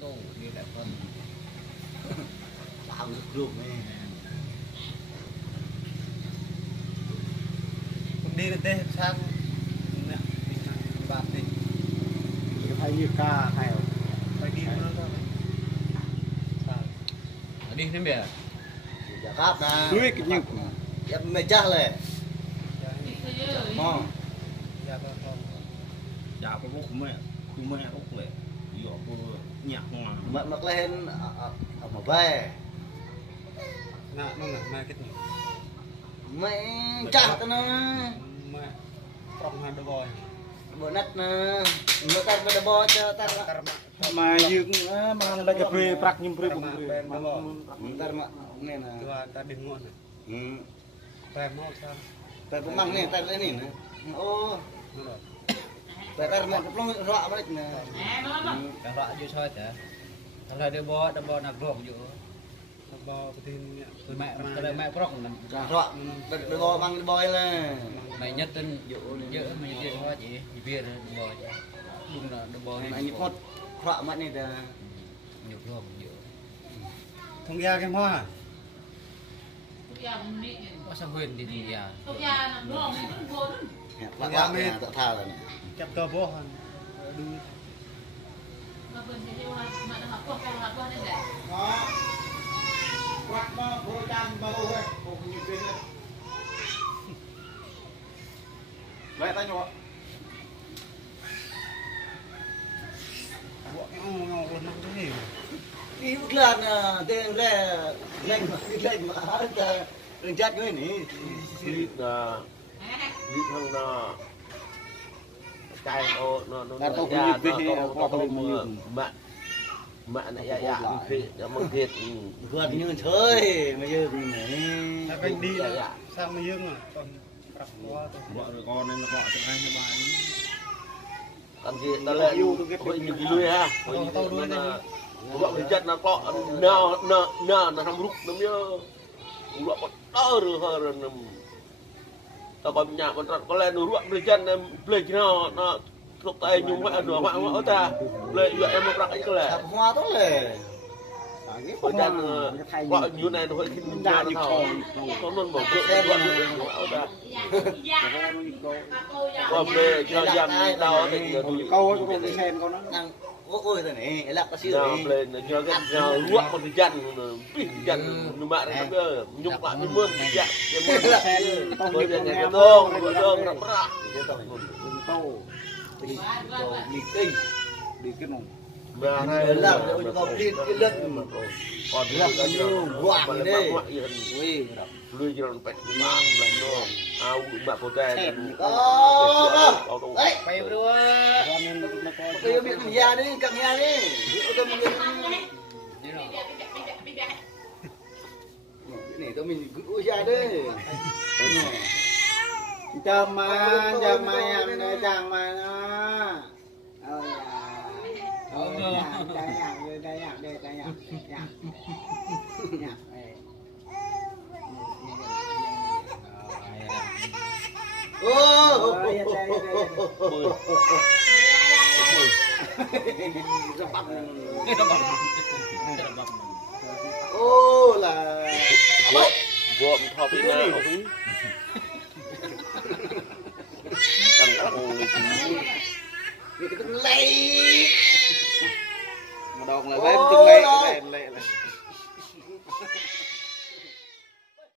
Tô như là phân tạo được luôn nè đi lên đây sang nè bạn đi hay như ca hay phải đi nó thôi đi đến bè giả khắp nè đuôi cái như em mày chắc lệ ngon dạ cái bốc mẹ bốc lệ dọ nhạc ngoan mặc lên ở mà về nè nó là mai cái mẹ chắc nó mẹ trong hai đôi bò bữa nát nè nó ta bữa bò cho ta mà dương mà đây cà phê prak nhưng phê bụng ta mà nè nè ta đừng ngon này ta mau sao ta cũng mang nè ta lấy nè ô ta mà cũng không rõ vậy nè cả rõ vô thôi chả thằng này đôi bò nạp ruộng vô bò cái tin mẹ prok cả rõ đôi bò mang bò lên này nhất tên dỗ mình dễ hoa chị bia bò đúng là bò này nhịp một rõ mắt này là nhục ruộng dỗ thông gia cái hoa có sao huyền thì à lạc lạc nè tự thà rồi chập tơ bố hòn đưa quạt bao vô trăm bao thôi không như thế này vậy tay nhỏ bộ cái ngon luôn nó cái gì đi bước lên tên ra lên mà đừng chết cái này đi thằng nó cài nó ra nó mặn mặn này dạ khi nó mang thiệt gần như chơi mà giờ này anh đi sao mà dương à còn gặp qua vợ con nên là họ cho anh cho bạn làm gì ta lại hội những cái lưới ha hội những cái bọn người chất nó có nó thăm lúc nó nhớ bọn con đỡ rồi tao còn nhà con có lên nó ruộng người chân em plei nó lúc tay nhung mẹ nửa mạng ở ta plei vậy em một cái là hoa tốt lệ hội chân gọi như này nó hơi khi nhà như nó luôn bảo vệ gọi ở ta còn plei cho dàn đau thì câu cho con đi xem con nó ôi rồi này lạc có siêu nào lên cho cái nào ruộng con người chân pin chân nhưng mà nó nhung lại cái mưa dạ cái mưa bây giờ cái tông nó ra câu đi kinh đi cái nòng mà này là còn đi cái lưng mà còn là như quạng đây ui lui cho nó bẹt mà làm nó ao mà cô tè đấy bay đua bây biết nhà đi cầm nhà đi này tôi mình cứ ra đấy chào mà em đây chàng mà nó ô là vợ thọ bị nào cái lấy mà đòn là lên từng lệ này